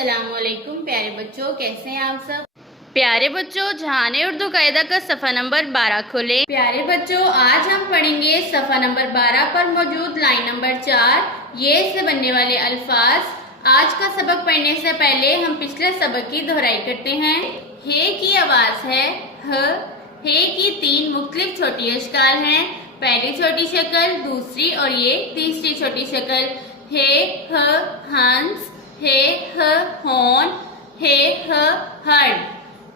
अस्सलामुअलैकुम प्यारे बच्चों, कैसे हैं आप सब। प्यारे बच्चों, जहाने उर्दू कायदा का सफ़ा नंबर 12 खोले। प्यारे बच्चों, आज हम पढ़ेंगे सफ़ा नंबर 12 पर मौजूद लाइन नंबर 4 ये से बनने वाले अल्फाज। आज का सबक पढ़ने से पहले हम पिछले सबक की दोहराई करते हैं। हे की आवाज़ है ह। हे की 3 मुख्तलिफ छोटी अशकाल हैं। पहली छोटी शक्ल, दूसरी और ये तीसरी छोटी शक्ल। हे ह हंस, हे ह हॉर्न, हे ह हर्ड।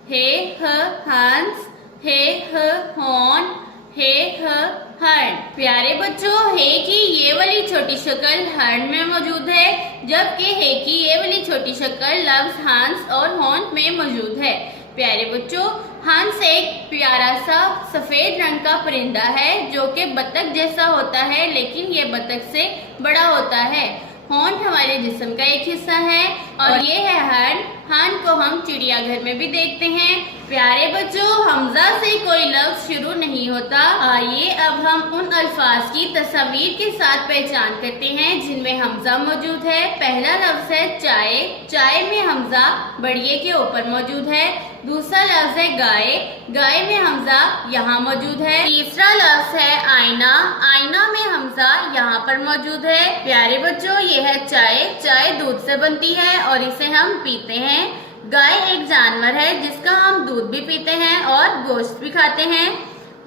हे ह हंस, हे ह हॉर्न, हे ह हर्ड। प्यारे बच्चों, हे की ये वाली छोटी शक्ल हर्ड में मौजूद है, जबकि हे की ये वाली छोटी शक्ल लफ्ज हंस और हॉर्न में मौजूद है। प्यारे बच्चों, हंस एक प्यारा सा सफेद रंग का परिंदा है जो कि बतख जैसा होता है, लेकिन ये बतख से बड़ा होता है। हॉर्न हमारे जिस्म का एक हिस्सा है और ये है हर्न। हर्न को हम चिड़ियाघर में भी देखते हैं। प्यारे बच्चों, हमजा से कोई लफ्ज शुरू नहीं होता। आइए अब हम उन अल्फाज की तस्वीर के साथ पहचान करते हैं जिनमें हमजा मौजूद है। पहला लफ्ज है चाय। चाय में हमजा बढ़िए के ऊपर मौजूद है। दूसरा लफ्ज है गाय। गाय में हमजा यहाँ मौजूद है। तीसरा लफ्ज है आईना। आईना में हमजा यहाँ पर मौजूद है। प्यारे बच्चों, ये है चाय। चाय दूध से बनती है और इसे हम पीते हैं। गाय एक जानवर है जिसका हम दूध भी पीते हैं और गोश्त भी खाते हैं।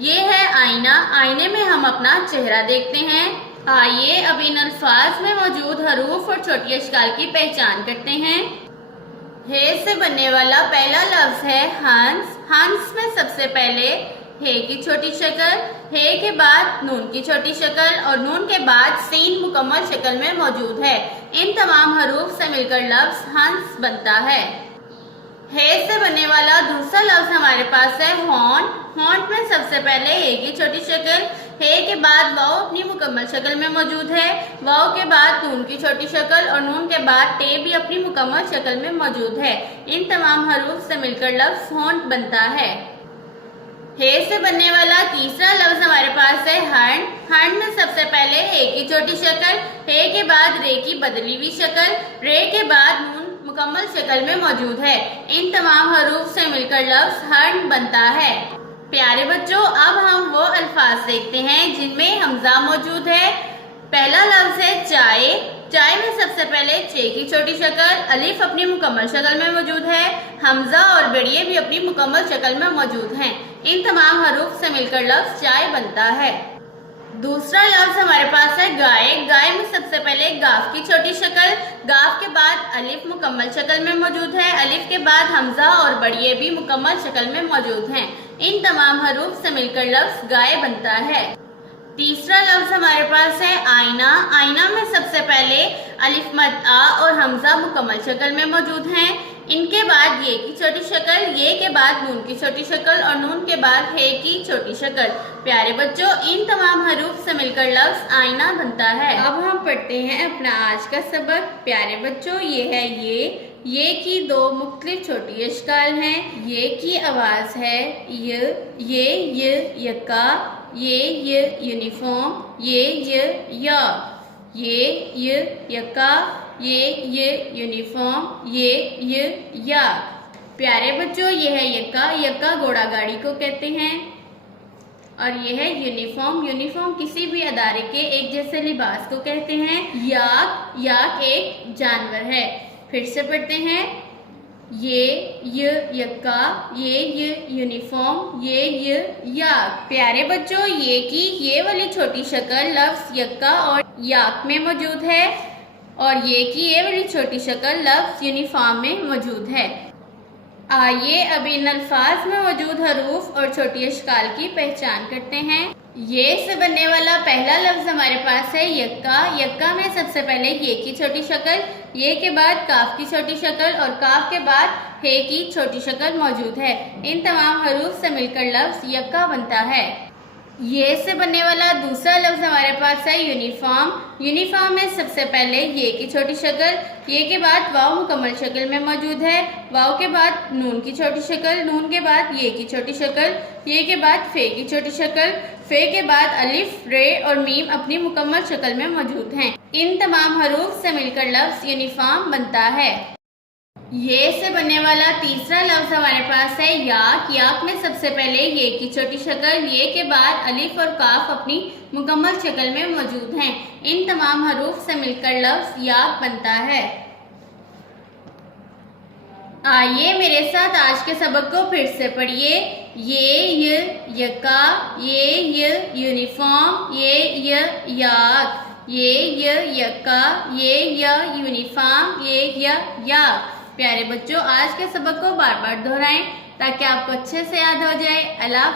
ये है आईना। आईने में हम अपना चेहरा देखते हैं। आइए अब इन अल्फाज में मौजूद हरूफ और छोटी अशकाल की पहचान करते हैं। हे से बनने वाला पहला लफ्ज है हंस। हंस में सबसे पहले हे की छोटी शक्ल, हे के बाद नून की छोटी शक्ल और नून के बाद सीन मुकम्मल शक्ल में मौजूद है। इन तमाम हरूफ से मिलकर लफ्ज हंस बनता है। हे से बनने वाला दूसरा लफ्ज हमारे पास है हॉर्न। हॉर्न में सबसे पहले हे की छोटी शक्ल, हे के बाद वाव अपनी मुकम्मल शक्ल में मौजूद है। वाव के बाद नून की छोटी शक्ल और नून के बाद टे भी अपनी मुकम्मल शक्ल में मौजूद है। इन तमाम हरूफ से मिलकर लफ्ज हॉर्न बनता है। हे से बनने वाला तीसरा लफ्ज हमारे पास है हर्न। हर्न में सबसे पहले हे की छोटी शक्ल, हे के बाद रे की बदली हुई शक्ल, रे के बाद नून मुकम्मल शक्ल में मौजूद है। इन तमाम हरूफ से मिलकर लफ्ज हर्न बनता है। प्यारे बच्चों, अब हम वो अल्फाज देखते हैं जिनमें हमजा मौजूद है। पहला लफ्ज है चाय। चाय में सबसे पहले चे की छोटी शक्ल, अलिफ अपनी मुकम्मल शक्ल में मौजूद है। हमजा और बेड़िए भी अपनी मुकम्मल शक्ल में मौजूद हैं। इन तमाम हरूफ से मिलकर लफ्ज चाय बनता है। दूसरा लफ्ज हमारे पास है गाय। गाय में सबसे पहले गाफ की छोटी शक्ल, गाफ के बाद अलिफ मुकम्मल शक्ल में मौजूद है। अलिफ के बाद हमजा और बढ़िए भी मुकम्मल शक्ल में मौजूद हैं। इन तमाम हरूफ से मिलकर लफ्ज गाय बनता है। तीसरा लफ्ज हमारे पास है आईना। आईना में सबसे पहले अलिफ मद आ और हमजा मुकम्मल शक्ल में मौजूद हैं। इनके बाद ये की छोटी शक्ल, ये के बाद नून की छोटी शक्ल और नून के बाद हे की छोटी शक्ल। प्यारे बच्चों, इन तमाम हरूफ से मिलकर लफ्ज आईना बनता है। अब हम पढ़ते हैं अपना आज का सबक। प्यारे बच्चों, ये है ये की 2 मुख्तलिफ छोटी अशकाल हैं। ये की आवाज़ है ये यका, ये यूनिफॉर्म, ये या। ये यका, ये यूनिफॉर्म, ये या। प्यारे बच्चों, ये है यका। यका घोड़ा गाड़ी को कहते हैं और ये है यूनिफॉर्म। यूनिफॉर्म किसी भी अदारे के एक जैसे लिबास को कहते हैं। याक एक जानवर है। फिर से पढ़ते हैं। ये यका, ये यूनिफॉर्म, ये याक। प्यारे बच्चों, ये की ये वाली छोटी शक्ल लफ्ज यका और याक में मौजूद है और ये की ये वाली छोटी शक्ल लफ्ज यूनिफॉर्म में मौजूद है। आइए अब इन अल्फाज में मौजूद हरूफ और छोटी अशकाल की पहचान करते हैं। ये से बनने वाला पहला लफ्ज हमारे पास है यक्का। यक्का में सबसे पहले ये की छोटी शक्ल, ये के बाद काफ की छोटी शक्ल और काफ के बाद हे की छोटी शक्ल मौजूद है। इन तमाम हरूफ से मिलकर लफ्ज यक्का बनता है। ये से बनने वाला दूसरा लफ्ज हमारे पास है यूनिफॉर्म। यूनिफॉर्म में सबसे पहले ये की छोटी शक्ल, ये के बाद वाव मुकम्मल शक्ल में मौजूद है। वाव के बाद नून की छोटी शक्ल, नून के बाद ये की छोटी शक्ल, ये के बाद फे की छोटी शक्ल, फे के बाद अलिफ, रे और मीम अपनी मुकम्मल शक्ल में मौजूद हैं। इन तमाम हरूफ से मिलकर लफ्ज यूनिफॉर्म बनता है। ये से बनने वाला तीसरा लफ्ज हमारे पास है याक। याक में सबसे पहले ये की छोटी शक्ल, ये के बाद अलिफ और काफ अपनी मुकम्मल शक्ल में मौजूद हैं। इन तमाम हरूफ से मिलकर लफ्ज याक बनता है। आइए मेरे साथ आज के सबक को फिर से पढ़िए। ये यका, ये यूनिफॉर्म, ये याक, ये यका, ये यूनिफॉर्म, ये याक। प्यारे बच्चों, आज के सबक को बार बार दोहराएं ताकि आपको अच्छे से याद हो जाए। अल्लाह।